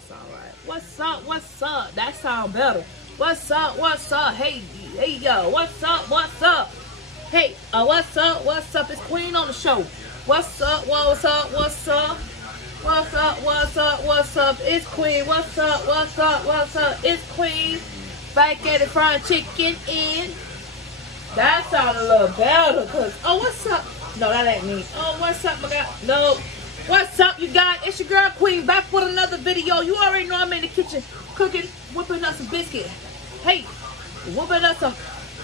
don't sound right. What's up? What's up? That sound better. What's up? What's up? Hey, hey, yo. What's up? What's up? Hey, what's up? What's up? It's Queen on the show. What's up? What's up? What's up? What's up? What's up? What's up? It's Queen. What's up? What's up? What's up? It's Queen. Back at it, frying chicken in. That sounded a little better, cause what's up? No, that ain't me. Oh, what's up, my God? No. What's up, you guys? It's your girl Queen back with another video. You already know I'm in the kitchen cooking, whipping up some biscuit. Hey, whipping up some.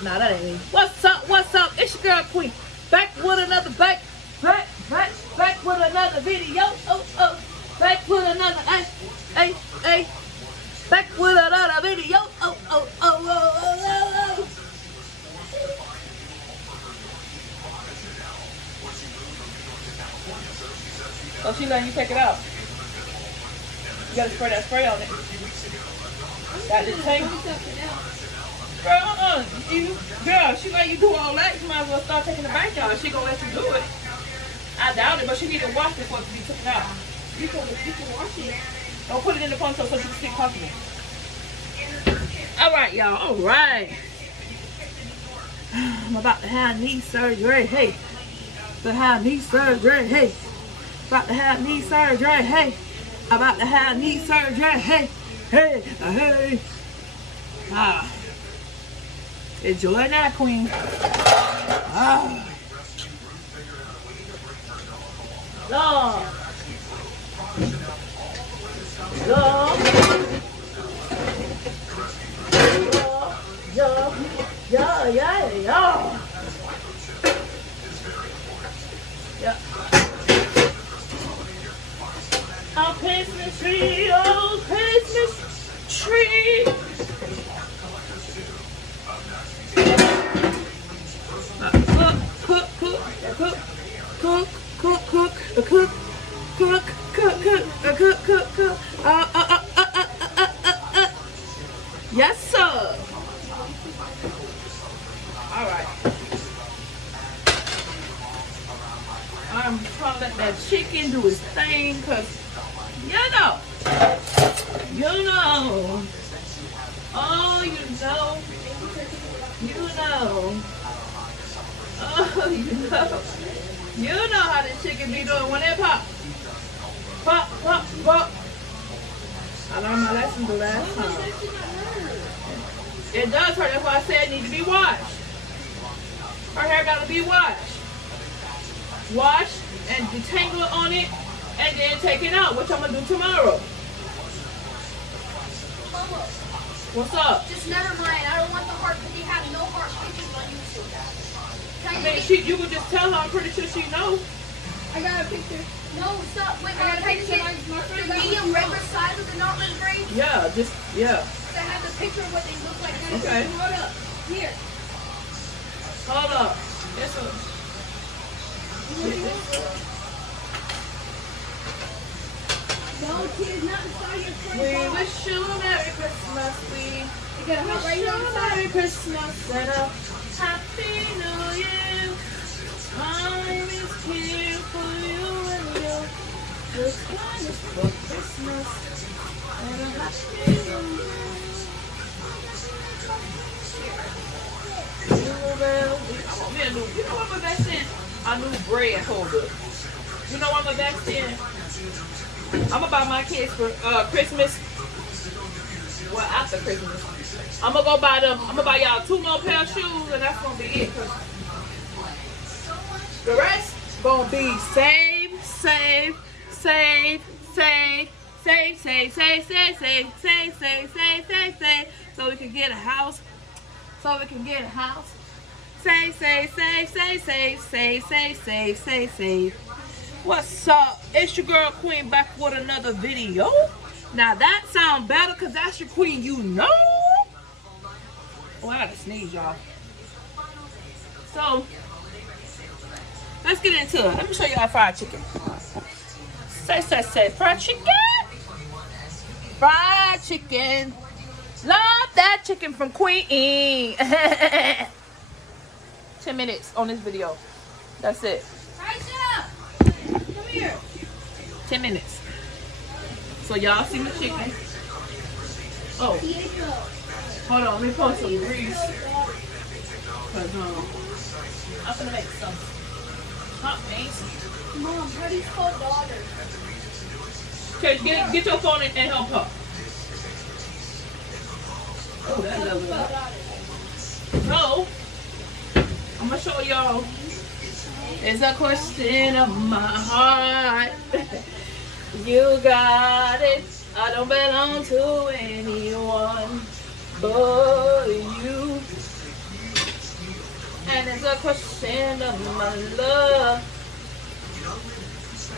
Nah, that ain't me. What's up? What's up? It's your girl Queen back with another back with another video. Back with another back with another video. Oh, she letting you take it out. You gotta spray that spray on it. Got this tank. Girl, she let you do all that. You might as well start taking the bank out. She gonna let you do it. I doubt it, but she need to wash before it be taken out. You can wash it. Don't put it in the ponytail so you can sit comfortable. All right, y'all. All right. I'm about to have knee surgery. Hey. About to have knee surgery. Hey. About to have knee surgery. Hey. About to have knee surgery. Hey. Hey. Hey. Ah. Enjoy that, Queen. Ah. Lord. Lord. Yeah. Oh, Christmas tree, oh, Christmas tree. Cook. Yes, sir. All right. I'm trying to let that chicken do its thing, cause you know. Oh, you know. Oh, you know how this chicken be doing when it pop. Pop. I learned my lesson the last time. It does hurt. That's why I said it needs to be washed. Her hair gotta be washed. Wash and detangle it on it, and then take it out, which I'm gonna do tomorrow. Mama, what's up? just never mind. I don't want the heart because they have no heart pictures on YouTube. You would just tell her. I'm pretty sure she knows. I got a picture. No, stop. Wait, can I get the medium regular size of the not red braid? Yeah, yeah. I have the picture of what they look like. Okay. Hold up. Here. Hold up. This one. No, kids, not inside your front. We wish you a Merry Christmas. We got a heart right here. Merry Christmas and a Happy New Year. Time is here for you and you. This one is for Christmas and a Happy New Year. You know what my best in? A new bread holder. You know what my best in? I'm gonna buy my kids for Christmas. Well, after Christmas, I'm gonna go buy them. I'm gonna buy y'all 2 more pair of shoes, and that's gonna be it. The rest gonna be save, so we can get a house. Save. What's up? It's your girl Queen back with another video. Now that sound better because that's your queen, you know. Oh, I gotta sneeze, y'all. So let's get into it. Let me show y'all fried chicken. Say fried chicken. Fried chicken. Love that chicken from Queen. 10 minutes on this video. That's it. Aisha, come here. 10 minutes. So y'all see my chicken. Oh, hold on, let me pour some grease. Cause I'm gonna make some hot wings. Mom, how do you call daughter? Okay, get your phone and help her. Oh, that's lovely. So, I'm gonna show y'all. It's a question of my heart. You got it. I don't belong to anyone but you. And it's a question of my love.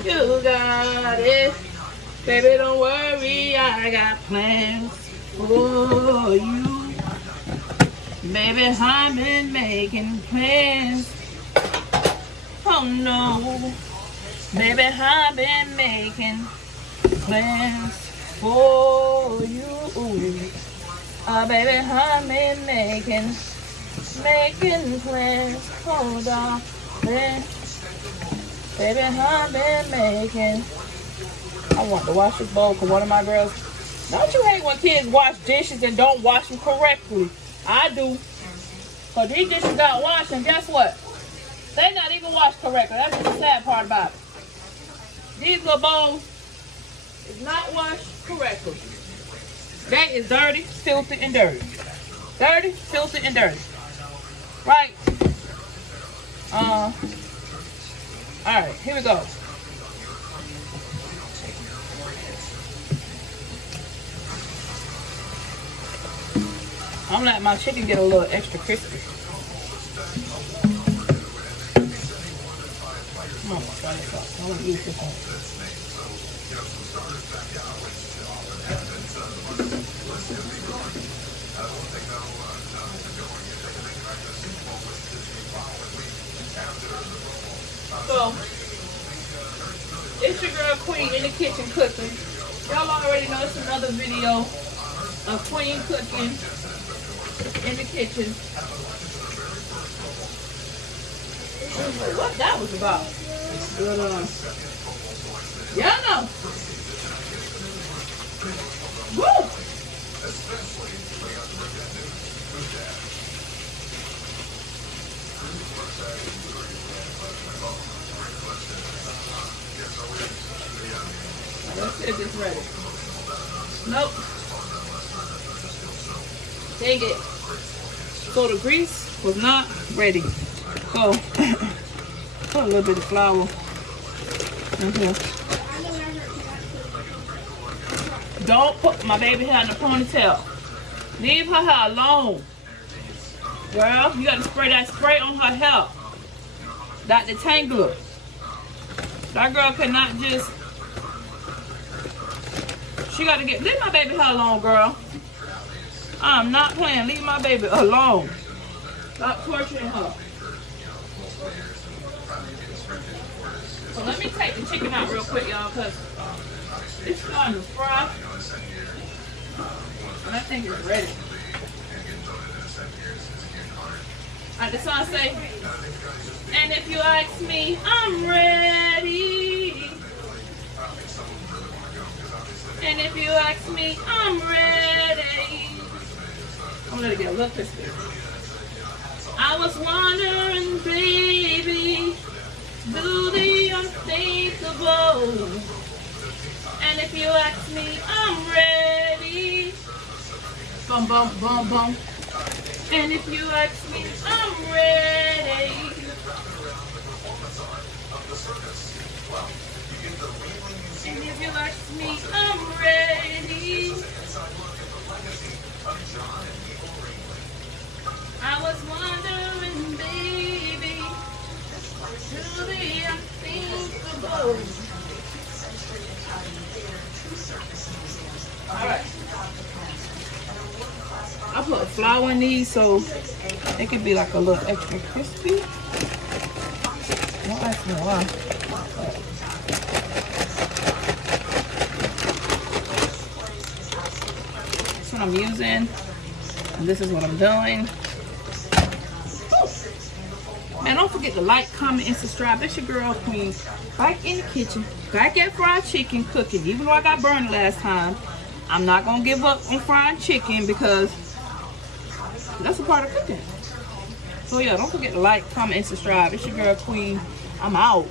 You got it. Baby, don't worry, I got plans for you. Baby, I've been making plans. Oh no. Baby, I've been making plans for you. Baby, I've been making plans. Hold on, baby, I've been making. I want to wash this bowl because one of my girls. Don't you hate when kids wash dishes and don't wash them correctly? I do. Because these dishes got washed and guess what? They not even washed correctly. That's the sad part about it. These little bowls is not washed correctly. That is dirty, filthy, and dirty. Dirty, filthy, and dirty. Right. Alright, here we go. I'm letting my chicken get a little extra crispy. Come on, try this out. I want to use this one. So, it's your girl Queen in the kitchen cooking. Y'all already know it's another video of Queen cooking in the kitchen. What that was about. But y'all know. Woo! Let's see if it's ready. Nope. Dang it. So the grease was not ready. So put a little bit of flour in here. Don't put my baby hair in a ponytail. Leave her hair alone. Girl, you gotta spray that spray on her hair. That detangler. That girl cannot just. She gotta get. Leave my baby hair alone, girl. I'm not playing. Leave my baby alone. Stop torturing her. So let me take the chicken out real quick, y'all, because it's starting to fry. And I think it's ready. Like the song say, and if you ask me, I'm ready. And if you ask me, I'm ready. I'm gonna get a little crispy. I was wondering, baby, do the unthinkable. And if you ask me, I'm ready. Bum, bum, bum, bum. And if you ask me, I'm ready. And if you ask me, I'm ready. I was wondering, baby, do the unthinkable. Alright. I put flour in these so it could be like a little extra crispy. Don't ask me why. That's what I'm using. And this is what I'm doing. Man, don't forget to like, comment, and subscribe. That's your girl Queen, back in the kitchen, back at fried chicken cooking. Even though I got burned last time, I'm not gonna give up on fried chicken because that's a part of cooking. So yeah, don't forget to like, comment, and subscribe. It's your girl Queen. I'm out.